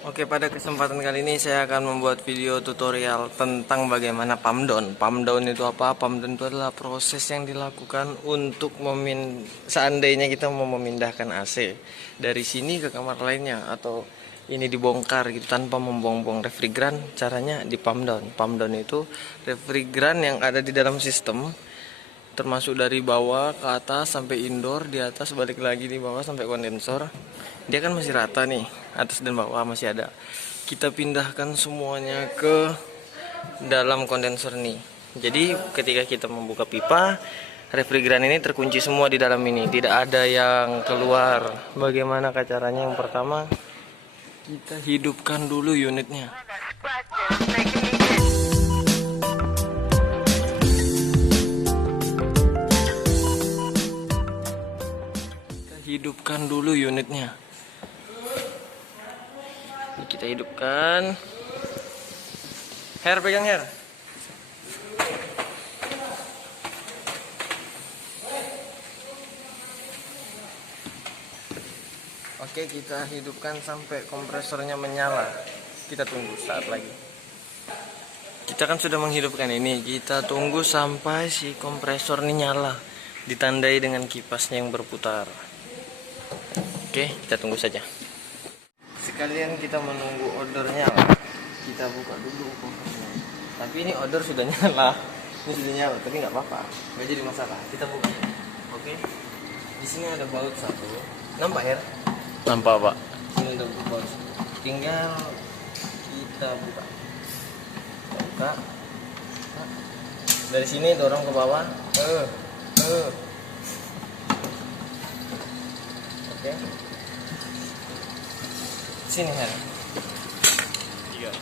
Oke, pada kesempatan kali ini saya akan membuat video tutorial tentang bagaimana pump down. Pump down itu apa? Pump down itu adalah proses yang dilakukan untuk seandainya kita mau memindahkan AC dari sini ke kamar lainnya, atau ini dibongkar gitu tanpa membuang-buang refrigeran. Caranya di pump down. Pump down itu refrigeran yang ada di dalam sistem, termasuk dari bawah ke atas sampai indoor, di atas balik lagi di bawah sampai kondensor. Dia kan masih rata nih, atas dan bawah masih ada. Kita pindahkan semuanya ke dalam kondensor nih. Jadi ketika kita membuka pipa, refrigeran ini terkunci semua di dalam ini, tidak ada yang keluar. Bagaimana caranya? Yang pertama, kita hidupkan dulu unitnya. Hidupkan dulu unitnya. Kita hidupkan. Pegang Her. Oke, kita hidupkan sampai kompresornya menyala. Kita tunggu saat lagi. Kita kan sudah menghidupkan ini. Kita tunggu sampai si kompresor ini nyala, ditandai dengan kipasnya yang berputar. Oke, kita tunggu saja. Sekalian kita menunggu odornya, kita buka dulu kompornya. Tapi ini odor sudah nyala, tapi nggak apa-apa, nggak jadi masalah. Kita buka. Oke. Di sini ada baut satu. Nampak ya? Nampak, Pak. Ini ada baut. Tinggal kita buka. Kita buka. Dari sini dorong ke bawah. Oke. Sini Her. Iya.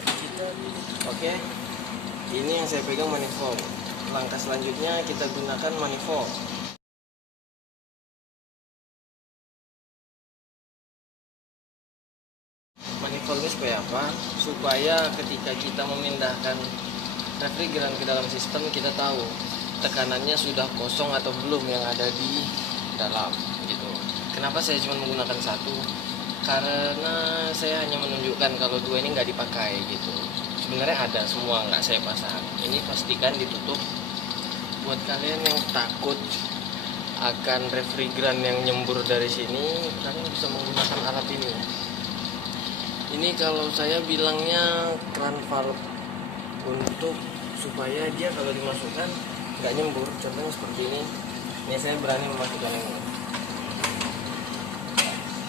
Oke. Ini yang saya pegang manifold. Langkah selanjutnya kita gunakan manifold. Manifold ini supaya apa? Supaya ketika kita memindahkan refrigeran ke dalam sistem, kita tahu tekanannya sudah kosong atau belum yang ada di dalam gitu. Kenapa saya cuma menggunakan satu? Karena saya hanya menunjukkan kalau dua ini nggak dipakai gitu. Sebenarnya ada semua, nggak saya pasang. Ini pastikan ditutup. Buat kalian yang takut akan refrigeran yang nyembur dari sini, kalian bisa menggunakan alat ini. Ini kalau saya bilangnya keran valve, untuk supaya dia kalau dimasukkan nggak nyembur. Contohnya seperti ini. Ini saya berani memasukkan ini.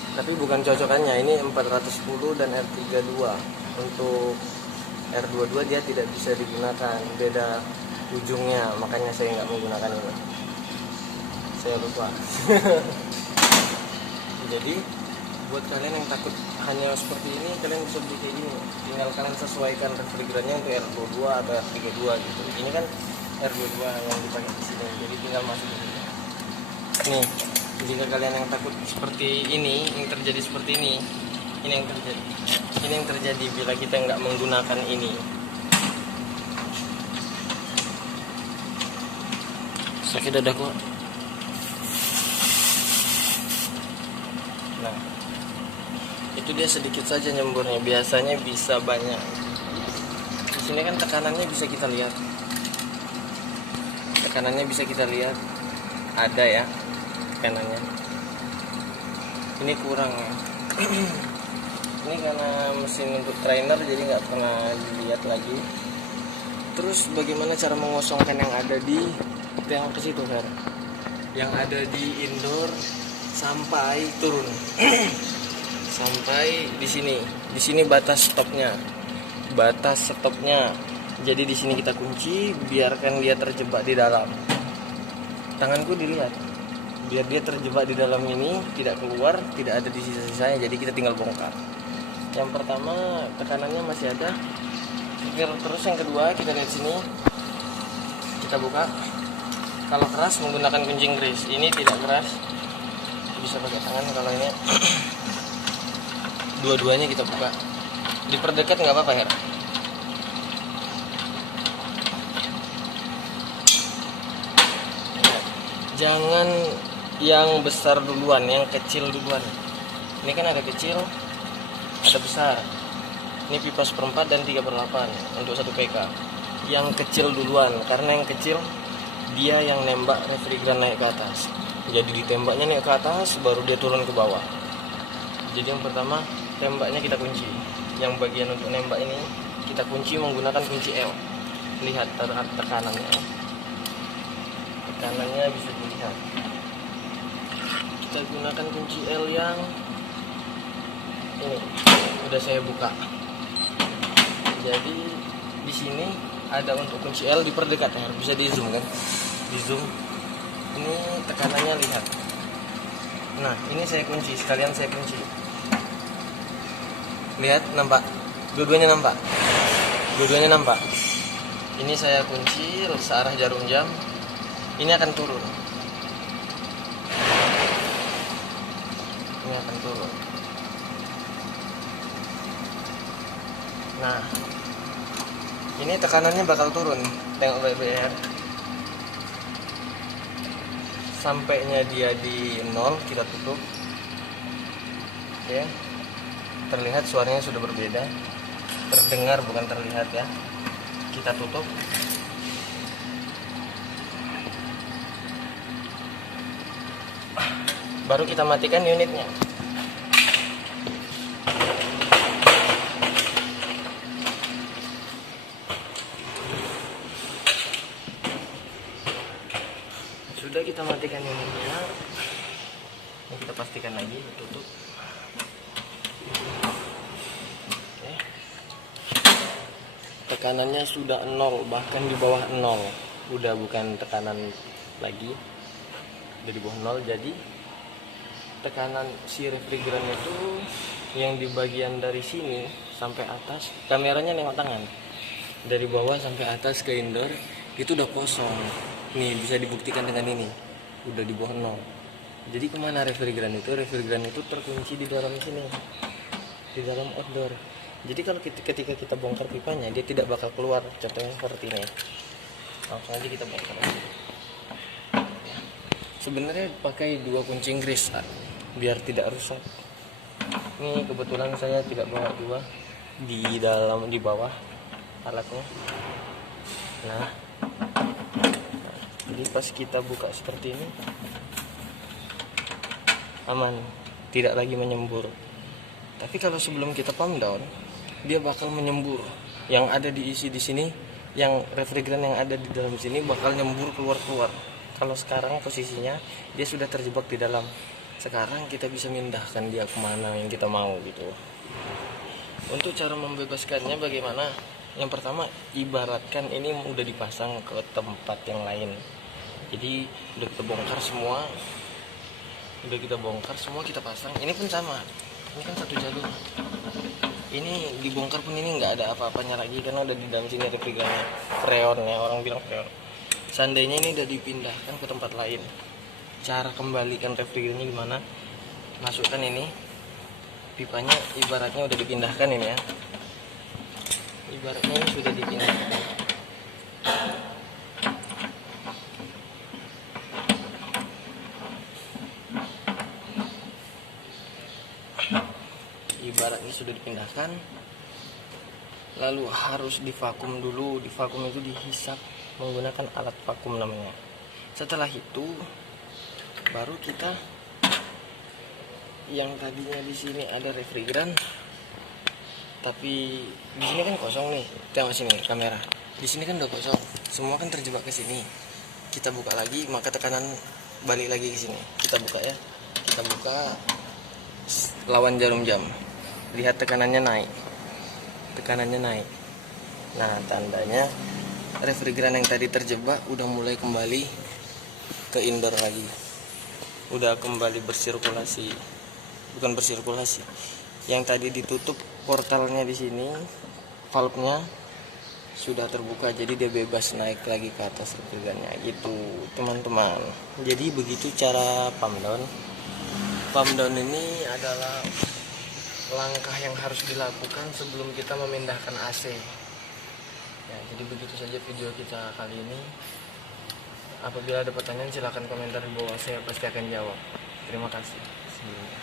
Tapi bukan cocokannya, ini 410 dan R32. Untuk R22 dia tidak bisa digunakan, beda ujungnya, makanya saya nggak menggunakan ini. Saya lupa. Jadi buat kalian yang takut hanya seperti ini, kalian bisa beli kayak gini. Tinggal kalian sesuaikan refrigerannya untuk R22 atau R32 gitu. Ini kan R22 yang dipakai di sini, jadi tinggal masukin ini. Nih, jika kalian yang takut seperti ini, yang terjadi seperti ini yang terjadi. Ini yang terjadi bila kita nggak menggunakan ini. Sakit dadaku. Nah, itu dia sedikit saja nyemburnya. Biasanya bisa banyak. Di sini kan tekanannya bisa kita lihat. Ada ya. Kanannya ini kurang ya. Ini karena mesin untuk trainer jadi nggak pernah dilihat lagi. Terus bagaimana cara mengosongkan yang ada di yang ke situ Fer, yang ada di indoor sampai turun. Sampai di sini batas stopnya. Jadi di sini kita kunci, biarkan dia terjebak di dalam. Tanganku dilihat, biar dia terjebak di dalam ini, tidak keluar, tidak ada di sisa-sisanya. Jadi kita tinggal bongkar. Yang pertama tekanannya masih ada. Terus yang kedua kita lihat sini, kita buka. Kalau keras menggunakan gunjing grease, ini tidak keras, bisa pakai tangan. Kalau ini dua-duanya kita buka. Diperdekat nggak apa-apa Her. Jangan yang besar duluan, yang kecil duluan. Ini kan ada kecil, ada besar. Ini pipa 1/4 dan 3/8 untuk 1 PK. Yang kecil duluan, karena yang kecil dia yang nembak refrigeran naik ke atas. Jadi ditembaknya naik ke atas, baru dia turun ke bawah. Jadi yang pertama tembaknya kita kunci. Yang bagian untuk nembak ini kita kunci menggunakan kunci L. Lihat tekanannya. Tekanannya bisa dilihat. Kita gunakan kunci L yang ini. Udah saya buka. Jadi di sini ada untuk kunci L diperdekat ya, bisa di zoom kan? Di zoom. Ini tekanannya lihat. Nah, ini saya kunci, sekalian saya kunci. Lihat, nampak? Dua-duanya nampak. Dua-duanya nampak. Ini saya kunci searah jarum jam. Ini akan turun. Ini akan turun. Nah, ini tekanannya bakal turun. Tengok BBR. Sampainya dia di 0, kita tutup. Oke. Terlihat suaranya sudah berbeda. Terdengar bukan terlihat ya. Kita tutup. Baru kita matikan unitnya. Sudah kita matikan unitnya. Ini kita pastikan lagi, tutup. Oke. Tekanannya sudah 0, bahkan di bawah 0. Udah bukan tekanan lagi. Udah di bawah 0, jadi tekanan si refrigeran itu yang di bagian dari sini sampai atas, kameranya nengok tangan. Dari bawah sampai atas ke indoor itu udah kosong. Nih bisa dibuktikan dengan ini, udah di bawah 0. Jadi kemana refrigeran itu? Refrigeran itu terkunci di dalam sini, di dalam outdoor. Jadi kalau ketika kita bongkar pipanya, dia tidak bakal keluar. Contohnya seperti ini. Langsung aja kita bongkar. Sebenarnya pakai 2 kunci Inggris biar tidak rusak. Ini kebetulan saya tidak bawa 2 di bawah alatnya. Nah, jadi pas kita buka seperti ini aman, tidak lagi menyembur. Tapi kalau sebelum kita pump down, dia bakal menyembur. Yang ada diisi di sini, yang refrigeran yang ada di dalam sini bakal nyembur keluar. Kalau sekarang posisinya dia sudah terjebak di dalam. Sekarang kita bisa mindahkan dia kemana yang kita mau gitu. Untuk cara membebaskannya bagaimana? Yang pertama, ibaratkan ini udah dipasang ke tempat yang lain. Jadi udah kita bongkar semua, kita pasang. Ini pun sama. Ini kan satu jalur. Ini dibongkar pun ini nggak ada apa-apanya lagi karena udah di dalam sini refrigerannya. Freonnya, orang bilang freon. Seandainya ini udah dipindahkan ke tempat lain, cara kembalikan refrigerannya gimana? Masukkan ini, pipanya ibaratnya udah dipindahkan ini ya. Ibaratnya ini sudah dipindahkan. Ibaratnya sudah dipindahkan, lalu harus divakum dulu. Di vakum itu dihisap menggunakan alat vakum namanya. Setelah itu baru kita, yang tadinya di sini ada refrigeran tapi di sini kan kosong nih. Tengok sini kamera. Di sini kan udah kosong. Semua kan terjebak ke sini. Kita buka lagi, maka tekanan balik lagi ke sini. Kita buka ya. Kita buka lawan jarum jam. Lihat tekanannya naik. Tekanannya naik. Nah, tandanya refrigeran yang tadi terjebak udah mulai kembali ke indoor lagi. Udah kembali bersirkulasi. Bukan bersirkulasi. Yang tadi ditutup portalnya di sini, valve-nya sudah terbuka, jadi dia bebas naik lagi ke atas refrigerannya gitu, teman-teman. Jadi begitu cara pump down. Pump down ini adalah langkah yang harus dilakukan sebelum kita memindahkan AC. Ya, jadi begitu saja video kita kali ini. Apabila ada pertanyaan silahkan komentar di bawah, saya pasti akan jawab. Terima kasih sebelumnya.